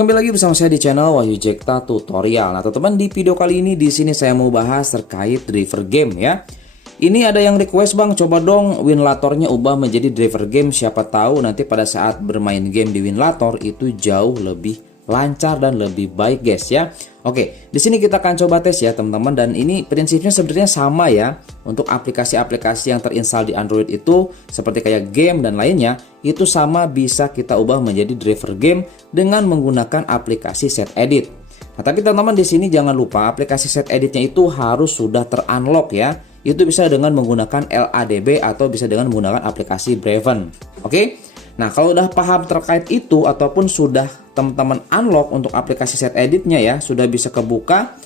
Kembali lagi bersama saya di channel Wahyu Jekta Tutorial. Nah, teman-teman, di video kali ini di sini saya mau bahas terkait driver game ya. Ini ada yang request, Bang, coba dong Winlatornya ubah menjadi driver game. Siapa tahu nanti pada saat bermain game di Winlator itu jauh lebih lancar dan lebih baik, guys ya. Oke, di sini kita akan coba tes ya, teman-teman, dan ini prinsipnya sebenarnya sama ya. Untuk aplikasi-aplikasi yang terinstall di Android itu seperti kayak game dan lainnya, itu sama bisa kita ubah menjadi driver game dengan menggunakan aplikasi Set Edit. Nah, tapi teman-teman di sini jangan lupa aplikasi Set Editnya itu harus sudah terunlock ya. Itu bisa dengan menggunakan LADB atau bisa dengan menggunakan aplikasi Braven. Oke. Nah, kalau udah paham terkait itu ataupun sudah teman-teman unlock untuk aplikasi Set Editnya ya, sudah bisa kebuka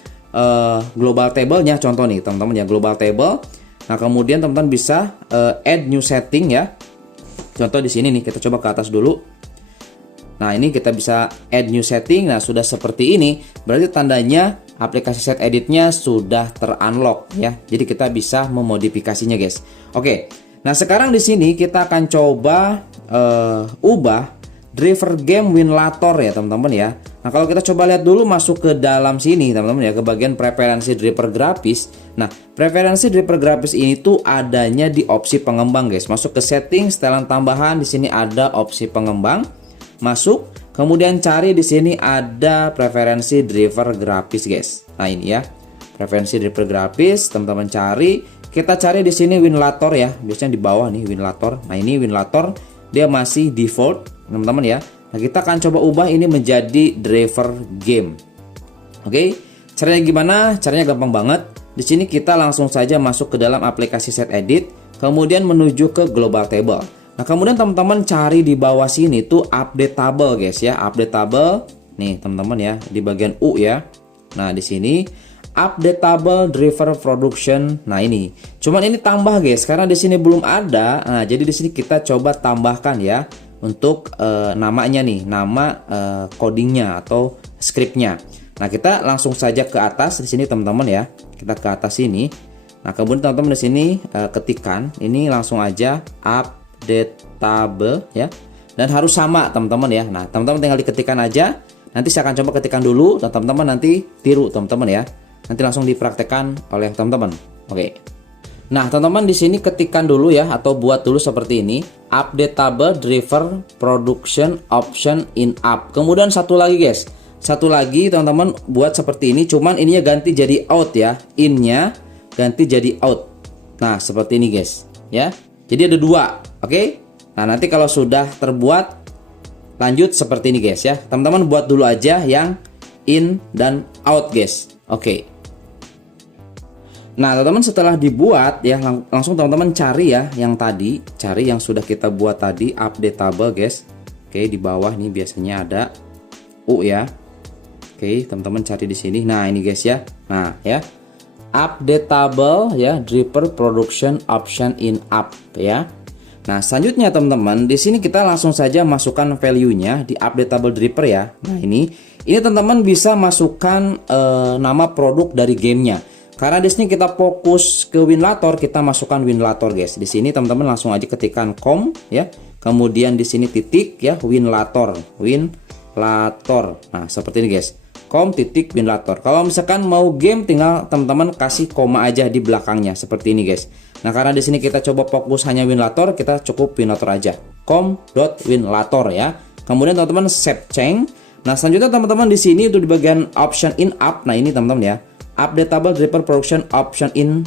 global table-nya, contoh nih teman-teman ya, global table. Nah, kemudian teman-teman bisa add new setting ya. Contoh di sini nih, kita coba ke atas dulu. Nah, ini kita bisa add new setting. Nah, sudah seperti ini, berarti tandanya aplikasi Set Editnya sudah terunlock ya. Jadi kita bisa memodifikasinya, guys. Oke. Nah, sekarang di sini kita akan coba ubah driver game Winlator ya, teman-teman ya. Nah, kalau kita coba lihat dulu masuk ke dalam sini, teman-teman ya, ke bagian preferensi driver grafis. Nah, preferensi driver grafis ini tuh adanya di opsi pengembang, guys. Masuk ke setting, setelan tambahan, di sini ada opsi pengembang. Masuk, kemudian cari di sini ada preferensi driver grafis, guys. Nah, ini ya. Preferensi driver grafis, teman-teman cari. Kita cari di sini Winlator ya. Biasanya di bawah nih Winlator. Nah, ini Winlator, dia masih default, teman-teman ya. Nah, kita akan coba ubah ini menjadi driver game. Oke. Caranya gimana? Caranya gampang banget. Di sini kita langsung saja masuk ke dalam aplikasi Set Edit, kemudian menuju ke global table. Nah, kemudian teman-teman cari di bawah sini tuh update table, guys ya. Update table. Nih, teman-teman ya, di bagian U ya. Nah, di sini update table driver production. Nah, ini. Cuman ini tambah, guys, karena di sini belum ada. Nah, jadi di sini kita coba tambahkan ya untuk namanya nih, nama codingnya atau scriptnya. Nah, kita langsung saja ke atas di sini, teman-teman ya. Kita ke atas sini. Nah, kemudian teman-teman di sini ketikkan ini langsung aja update table ya. Dan harus sama, teman-teman ya. Nah, teman-teman tinggal diketikkan aja. Nanti saya akan coba ketikkan dulu dan teman-teman nanti tiru, teman-teman ya. Nanti langsung dipraktekkan oleh teman-teman. Oke. Nah, teman-teman di sini ketikkan dulu ya atau buat dulu seperti ini, update table driver production option in app. Kemudian satu lagi, guys. Satu lagi teman-teman buat seperti ini, cuman ininya ganti jadi out ya. In-nya ganti jadi out. Nah, seperti ini, guys, ya. Jadi ada dua. Oke? Nah, nanti kalau sudah terbuat lanjut seperti ini, guys ya. Teman-teman buat dulu aja yang in dan out, guys. Oke. Nah, teman-teman setelah dibuat ya langsung teman-teman cari ya yang tadi, cari yang sudah kita buat tadi update table, guys. Oke, di bawah nih biasanya ada U ya. Oke, teman-teman cari di sini. Nah, ini, guys ya. Nah, ya. Update table ya, driver production option in app ya. Nah, selanjutnya teman-teman, di sini kita langsung saja masukkan value-nya di update table driver ya. Nah, ini teman-teman bisa masukkan nama produk dari gamenya. Karena di sini kita fokus ke Winlator, kita masukkan Winlator, guys. Di sini teman-teman langsung aja ketikkan com ya. Kemudian di sini titik ya, Winlator. Nah, seperti ini, guys. Com titik Winlator. Kalau misalkan mau game tinggal teman-teman kasih koma aja di belakangnya seperti ini, guys. Nah, karena di sini kita coba fokus hanya Winlator, kita cukup Winlator aja. com.winlator ya. Kemudian teman-teman save change. Nah, selanjutnya teman-teman di sini itu di bagian option in app. Nah, ini teman-teman ya. Update table driver production option in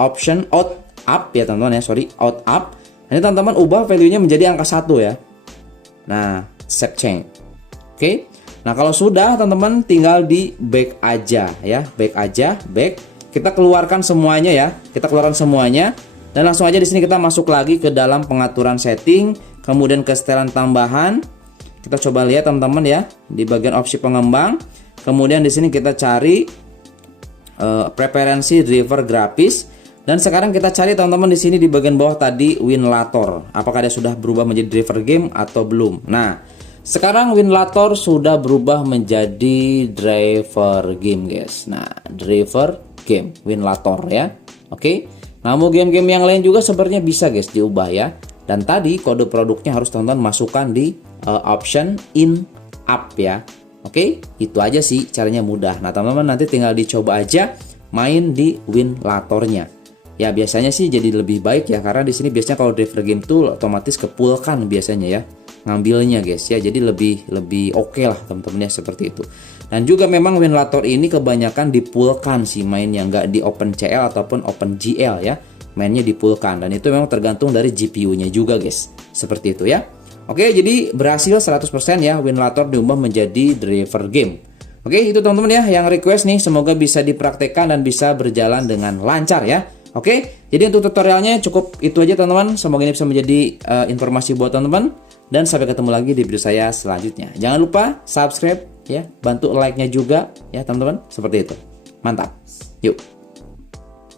option out up ya, teman-teman ya. Sorry, out up. Ini teman-teman ubah value-nya menjadi angka 1 ya. Nah, save change. Oke. Nah, kalau sudah teman-teman tinggal di back aja ya. Back aja, back. Kita keluarkan semuanya ya. Kita keluarkan semuanya dan langsung aja di sini kita masuk lagi ke dalam pengaturan setting, kemudian ke setelan tambahan. Kita coba lihat teman-teman ya di bagian opsi pengembang. Kemudian di sini kita cari preferensi driver grafis dan sekarang kita cari teman-teman di sini di bagian bawah tadi Winlator. Apakah dia sudah berubah menjadi driver game atau belum? Nah, sekarang Winlator sudah berubah menjadi driver game, guys. Nah, driver game Winlator ya. Oke. Nah, mau game-game yang lain juga sebenarnya bisa, guys, diubah ya. Dan tadi kode produknya harus teman-teman masukkan di option in app ya. Oke, itu aja sih caranya mudah. Nah, teman-teman nanti tinggal dicoba aja main di Winlatornya. Ya, biasanya sih jadi lebih baik ya, karena di sini biasanya kalau driver game tuh otomatis kepulkan biasanya ya ngambilnya guys ya. Jadi lebih oke lah teman-teman ya, seperti itu. Dan juga memang Winlator ini kebanyakan dipulkan sih mainnya, nggak di OpenCL ataupun OpenGL ya. Mainnya dipulkan, dan itu memang tergantung dari GPU-nya juga guys. Seperti itu ya. Oke, jadi berhasil 100% ya Winlator diubah menjadi driver game. Oke, itu teman-teman ya yang request nih, semoga bisa dipraktekkan dan bisa berjalan dengan lancar ya. Oke, jadi untuk tutorialnya cukup itu aja teman-teman. Semoga ini bisa menjadi informasi buat teman-teman, dan sampai ketemu lagi di video saya selanjutnya. Jangan lupa subscribe ya, bantu like-nya juga ya teman-teman. Seperti itu. Mantap. Yuk.